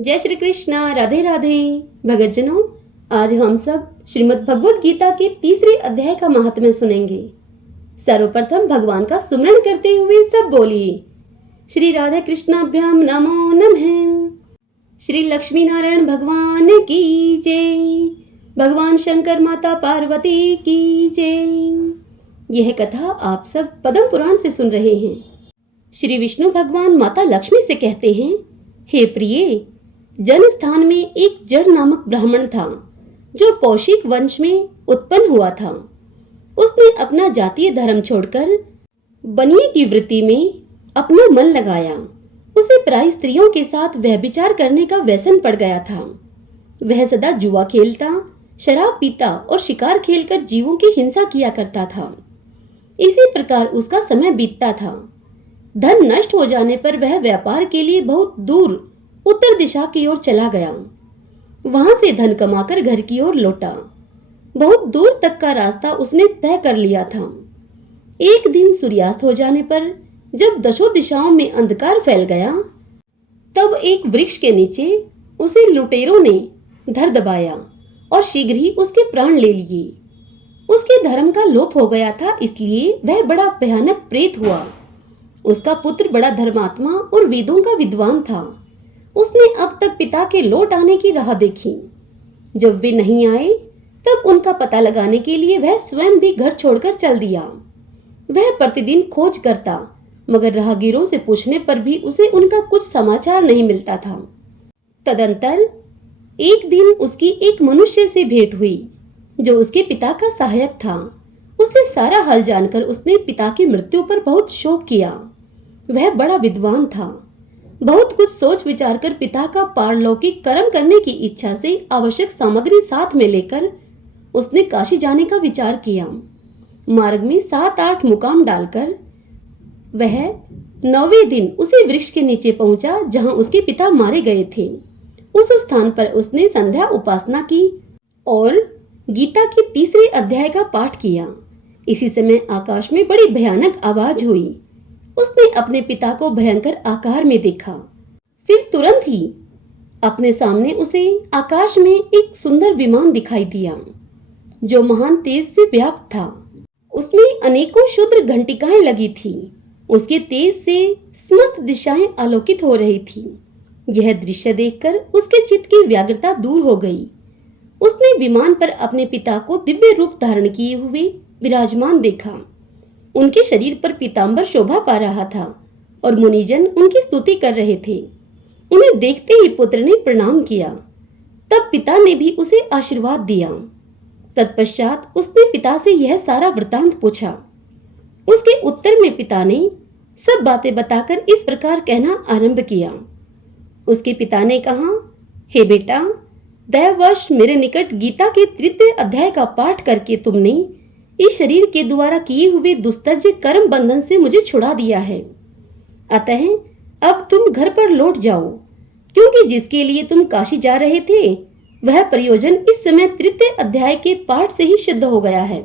जय श्री कृष्ण। राधे राधे। भगतजनों, आज हम सब श्रीमद् भगवद गीता के तीसरे अध्याय का महात्म्य सुनेंगे। सर्वप्रथम भगवान का सुमरण करते हुए सब बोलिए श्री राधे कृष्णाभ्याम नमो नमः। श्री लक्ष्मी नारायण भगवान की जय। भगवान शंकर माता पार्वती की जय। यह कथा आप सब पद्म पुराण से सुन रहे हैं। श्री विष्णु भगवान माता लक्ष्मी से कहते हैं, हे प्रिय, जन स्थान में एक जड़ नामक ब्राह्मण था जो कौशिक वंश में उत्पन्न हुआ था। उसने अपना जातीय धर्म छोड़कर बनिए की वृत्ति में अपना मन लगाया। उसे पराई स्त्रियों के साथ व्यभिचार करने का व्यसन पड़ गया था। वह सदा जुआ खेलता, शराब पीता और शिकार खेलकर जीवों की हिंसा किया करता था। इसी प्रकार उसका समय बीतता था। धन नष्ट हो जाने पर वह व्यापार के लिए बहुत दूर उत्तर दिशा की ओर चला गया। वहां से धन कमाकर घर की ओर लौटा। बहुत दूर तक का रास्ता उसने तय कर लिया था। एक दिन सूर्यास्त हो जाने पर जब दशों दिशाओं में अंधकार फैल गया, तब एक वृक्ष के नीचे उसे लुटेरों ने धर दबाया और शीघ्र ही उसके प्राण ले लिए। उसके धर्म का लोप हो गया था, इसलिए वह बड़ा भयानक प्रेत हुआ। उसका पुत्र बड़ा धर्मात्मा और वेदों का विद्वान था। उसने अब तक पिता के लौट आने की राह देखी। जब वे नहीं आए, तब उनका पता लगाने के लिए वह स्वयं भी घर छोड़कर चल दिया। वह प्रतिदिन खोज करता, मगर राहगीरों से पूछने पर भी उसे उनका कुछ समाचार नहीं मिलता था। तदंतर एक दिन उसकी एक मनुष्य से भेंट हुई जो उसके पिता का सहायक था। उससे सारा हाल जानकर उसने पिता की मृत्यु पर बहुत शोक किया। वह बड़ा विद्वान था। बहुत कुछ सोच विचार कर पिता का पारलौकिक कर्म करने की इच्छा से आवश्यक सामग्री साथ में लेकर उसने काशी जाने का विचार किया। मार्ग में 7-8 मुकाम डालकर वह 9वें दिन उसी वृक्ष के नीचे पहुंचा जहां उसके पिता मारे गए थे। उस स्थान पर उसने संध्या उपासना की और गीता के तीसरे अध्याय का पाठ किया। इसी समय आकाश में बड़ी भयानक आवाज हुई। उसने अपने पिता को भयंकर आकार में देखा। फिर तुरंत ही अपने सामने उसे आकाश में एक सुंदर विमान दिखाई दिया जो महान तेज से व्याप्त था। उसमें अनेकों क्षुद्र घंटिकाएं लगी थी। उसके तेज से समस्त दिशाएं आलोकित हो रही थी। यह दृश्य देखकर उसके चित्त की व्याग्रता दूर हो गई। उसने विमान पर अपने पिता को दिव्य रूप धारण किए हुए विराजमान देखा। उनके शरीर पर पीतांबर शोभा पा रहा था और मुनिजन उनकी स्तुति कर रहे थे। उन्हें देखते ही पुत्र ने प्रणाम किया। तब पिता ने भी उसे आशीर्वाद दिया। तत्पश्चात उसने पिता से यह सारा वृतांत पूछा। उसके उत्तर में पिता ने सब बातें बताकर इस प्रकार कहना आरंभ किया। उसके पिता ने कहा, हे बेटा, दैववश मेरे निकट गीता के तृतीय अध्याय का पाठ करके तुमने इस शरीर के द्वारा किए हुए दुस्तर्ज कर्म बंधन से मुझे छुड़ा दिया है। अतः अब तुम घर पर लौट जाओ, क्योंकि जिसके लिए तुम काशी जा रहे थे वह प्रयोजन इस समय तृतीय अध्याय के पाठ से ही सिद्ध हो गया है।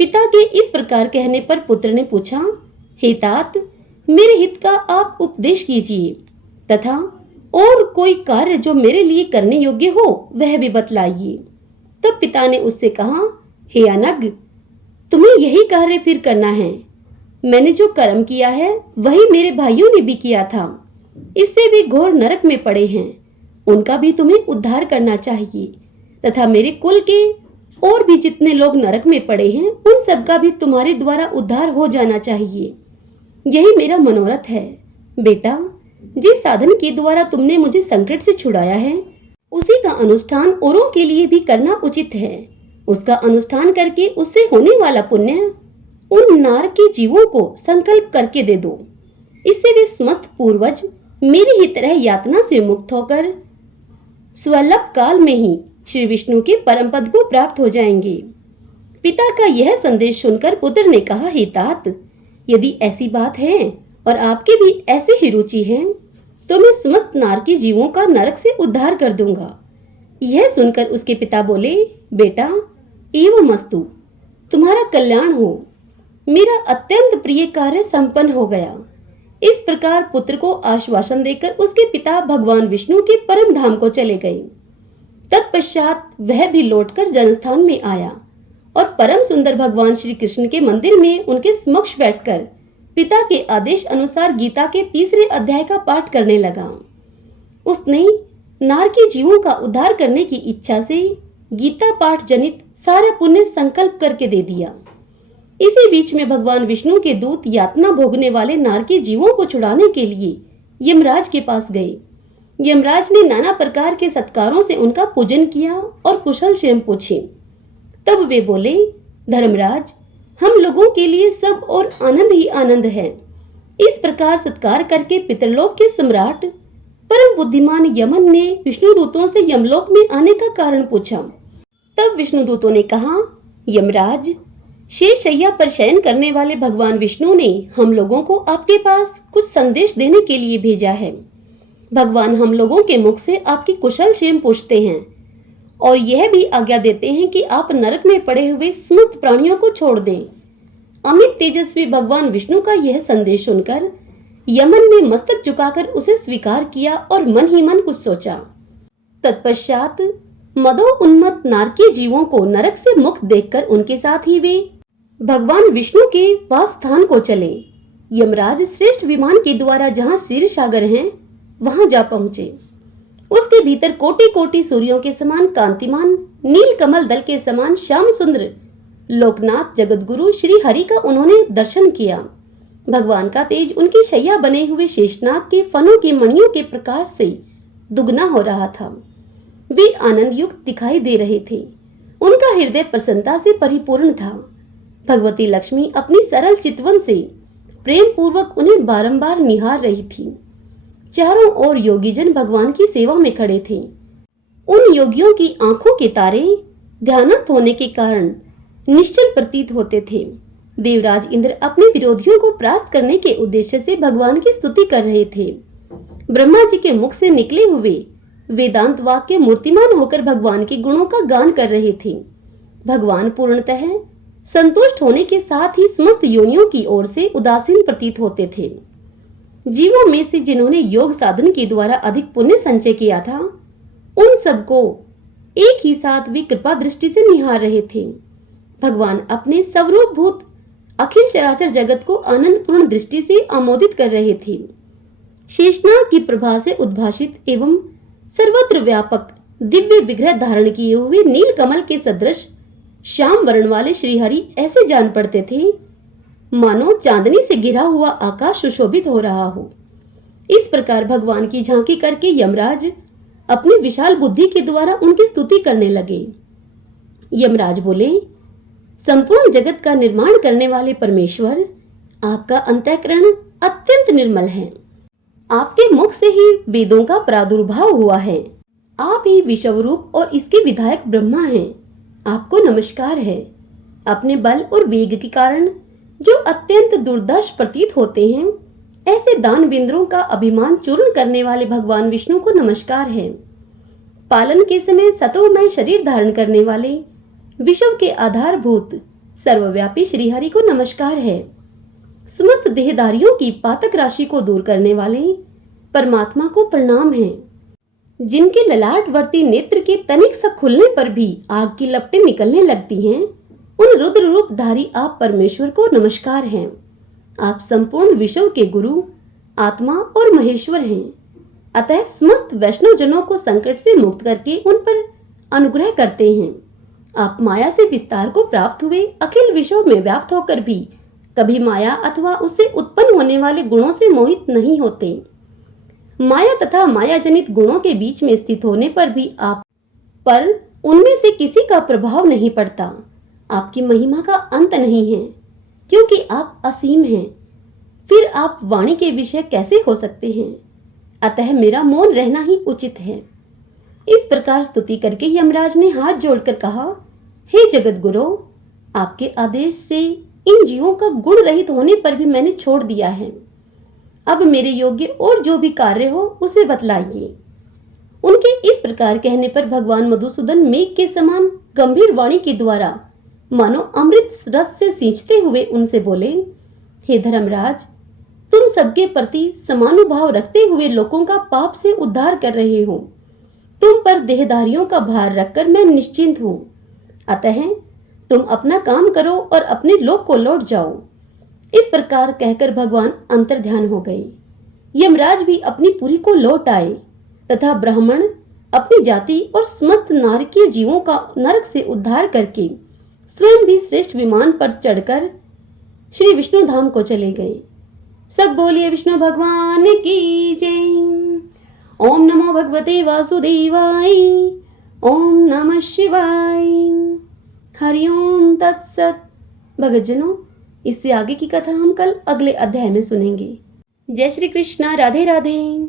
पिता के इस प्रकार कहने पर पुत्र ने पूछा, हे तात, मेरे हित का आप उपदेश कीजिए तथा और कोई कार्य जो मेरे लिए करने योग्य हो वह भी बतलाइए। तब पिता ने उससे कहा, हे अनग, तुम्हें यही कार्य फिर करना है। मैंने जो कर्म किया है वही मेरे भाइयों ने भी किया था। इससे भी घोर नरक में पड़े हैं। उनका भी तुम्हें उद्धार करना चाहिए तथा मेरे कुल के और भी जितने लोग नरक में पड़े हैं उन सब का भी तुम्हारे द्वारा उद्धार हो जाना चाहिए। यही मेरा मनोरथ है। बेटा, जिस साधन के द्वारा तुमने मुझे संकट से छुड़ाया है उसी का अनुष्ठान औरों के लिए भी करना उचित है। उसका अनुष्ठान करके उससे होने वाला पुण्य उन नार के जीवों को संकल्प करके दे दो। इससे वे समस्त पूर्वज मेरी ही तरह यातना से मुक्त होकर स्वल्प काल में ही श्री विष्णु के परम पद को प्राप्त हो जाएंगे। पिता का यह संदेश सुनकर पुत्र ने कहा, हे तात, यदि ऐसी बात है और आपके भी ऐसे ही रुचि है तो मैं समस्त नार के जीवों का नरक से उद्धार कर दूंगा। यह सुनकर उसके पिता बोले, बेटा, एवमस्तु, तुम्हारा कल्याण हो। मेरा अत्यंत प्रिय कार्य संपन्न हो गया। इस प्रकार पुत्र को आश्वासन देकर उसके पिता भगवान विष्णु के परम धाम को चले गए। तत्पश्चात वह भी लौटकर जनस्थान में आया और परम सुंदर भगवान श्री कृष्ण के मंदिर में उनके समक्ष बैठकर पिता के आदेश अनुसार गीता के तीसरे अध्याय का पाठ करने लगा। उसने नारकी जीवों का उद्धार करने की इच्छा से गीता पाठ जनित सारा पुण्य संकल्प करके दे दिया। इसी बीच में भगवान विष्णु के दूत यातना भोगने वाले नारकी जीवों को छुड़ाने के लिए यमराज के पास गए। यमराज ने नाना प्रकार के सत्कारों से उनका पूजन किया और कुशल क्षेम पूछे। तब वे बोले, धर्मराज, हम लोगों के लिए सब और आनंद ही आनंद है। इस प्रकार सत्कार करके पितरलोक के सम्राट परम बुद्धिमान यमन ने विष्णु दूतों से यमलोक में आने का कारण पूछा। तब विष्णु दूतों ने कहा, यमराज, शेष शैया पर शयन करने वाले भगवान विष्णु ने हम लोगों को आपके पास कुछ संदेश देने के लिए भेजा है। भगवान हम लोगों के मुख से आपकी कुशल क्षेम पूछते हैं और यह भी आज्ञा देते हैं कि आप नरक में पड़े हुए समस्त प्राणियों को छोड़ दें। अमित तेजस्वी भगवान विष्णु का यह संदेश सुनकर यमन ने मस्तक झुकाकर उसे स्वीकार किया और मन ही मन कुछ सोचा। तत्पश्चात मदो उन्मत्त नारकी जीवों को नरक से मुक्त देखकर उनके साथ ही वे भगवान विष्णु के वास स्थान को चले। यमराज श्रेष्ठ विमान के द्वारा जहाँ क्षीर सागर हैं वहां जा पहुंचे। उसके भीतर कोटि कोटि सूर्यों के समान कांतिमान नील कमल दल के समान श्याम सुंदर लोकनाथ जगतगुरु श्री हरि का उन्होंने दर्शन किया। भगवान का तेज उनकी शैया बने हुए शेषनाग के फनों की मणियों के प्रकाश से दुगना हो रहा था। वे आनंद युक्त दिखाई दे रहे थे। उनका हृदय प्रसन्नता से परिपूर्ण था। भगवती लक्ष्मी अपनी सरल चितवन से प्रेम पूर्वक उन्हें बारंबार निहार रही थी। चारों ओर योगीजन भगवान की सेवा में खड़े थे। उन योगियों की आंखों के तारे ध्यानस्थ होने के कारण निश्चल प्रतीत होते थे। देवराज इंद्र अपने विरोधियों को परास्त करने के उद्देश्य से भगवान की स्तुति कर रहे थे। ब्रह्मा जी के मुख से निकले हुए वेदांत वाक्य मूर्तिमान होकर भगवान के गुणों का गान कर रहे थे। भगवान पूर्णतः संतुष्ट होने के साथ ही समस्त योनियों की ओर से उदासीन प्रतीत होते थे। जीवों में से जिन्होंने योग साधन के द्वारा अधिक पुण्य संचय किया था, उन सबको एक ही साथ वे कृपा दृष्टि से निहार रहे थे। भगवान अपने सर्वभूत अखिल चराचर जगत को आनंद पूर्ण दृष्टि से आमोदित कर रहे थे। शेषनाग की प्रभा से उद्भाषित एवं सर्वत्र व्यापक दिव्य विग्रह धारण किए हुए नील कमल के सदृश श्याम वर्ण वाले श्रीहरि ऐसे जान पड़ते थे मानो चांदनी से घिरा हुआ आकाश सुशोभित हो रहा हो। इस प्रकार भगवान की झांकी करके यमराज अपनी विशाल बुद्धि के द्वारा उनकी स्तुति करने लगे। यमराज बोले, संपूर्ण जगत का निर्माण करने वाले परमेश्वर, आपका अंतःकरण अत्यंत निर्मल है। आपके मुख से ही वेदों का प्रादुर्भाव हुआ है। आप ही विश्वरूप और इसके विधायक ब्रह्मा हैं। आपको नमस्कार है। अपने बल और वेग के कारण जो अत्यंत दुर्दर्श प्रतीत होते हैं, ऐसे दानवेंद्रों का अभिमान चूर्ण करने वाले भगवान विष्णु को नमस्कार है। पालन के समय सतोमय शरीर धारण करने वाले विश्व के आधारभूत सर्वव्यापी श्रीहरि को नमस्कार है। समस्त देहधारियों की पातक राशि को दूर करने वाले परमात्मा को प्रणाम है। जिनके ललाटवर्ती नेत्र के तनिक सा खुलने पर भी आग की लपटें निकलने लगती हैं, उन रुद्र रूपधारी आप परमेश्वर को नमस्कार हैं। आप संपूर्ण विश्व के गुरु, आत्मा और महेश्वर हैं। अतः समस्त वैष्णव जनों को संकट से मुक्त करके उन पर अनुग्रह करते हैं। आप माया से विस्तार को प्राप्त हुए अखिल विश्व में व्याप्त होकर भी कभी माया अथवा उससे उत्पन्न होने वाले गुणों से मोहित नहीं होते। माया तथा माया जनित गुणों के बीच में स्थित होने पर भी आप पर उनमें से किसी का प्रभाव नहीं पड़ता। आपकी महिमा का अंत नहीं है, क्योंकि आप असीम हैं। फिर आप वाणी के विषय कैसे हो सकते हैं? अतः मेरा मौन रहना ही उचित है। इस प्रकार स्तुति करके यमराज ने हाथ जोड़कर कहा, हे जगत गुरु, आपके आदेश से इन जीवों का गुण रहित होने पर भी मैंने छोड़ दिया है। अब मेरे योग्य और जो भी कार्य हो उसे बतलाइए। उनके इस प्रकार कहने पर भगवान मधुसूदन मेघ के समान गंभीर वाणी के द्वारा मानो अमृत रस से सींचते हुए उनसे बोले, हे धर्मराज, तुम सबके प्रति समानुभाव रखते हुए लोगों का पाप से उद्धार कर रहे हो। तुम पर देहधारियों का भार रखकर मैं निश्चिंत हूं। अतः तुम अपना काम करो और अपने लोक को लौट जाओ। इस प्रकार कहकर भगवान अंतर्ध्यान हो गए। यमराज भी अपनी पुरी को लौट आए तथा ब्राह्मण अपनी जाति और समस्त नारकीय जीवों का नरक से उद्धार करके स्वयं भी श्रेष्ठ विमान पर चढ़कर श्री विष्णु धाम को चले गए। सब बोलिए विष्णु भगवान की जय। ओम नमो भगवते वासुदेवाय। ओम नमः शिवाय। हरिओम तत्सत। भगतजनों, इससे आगे की कथा हम कल अगले अध्याय में सुनेंगे। जय श्री कृष्णा। राधे राधे।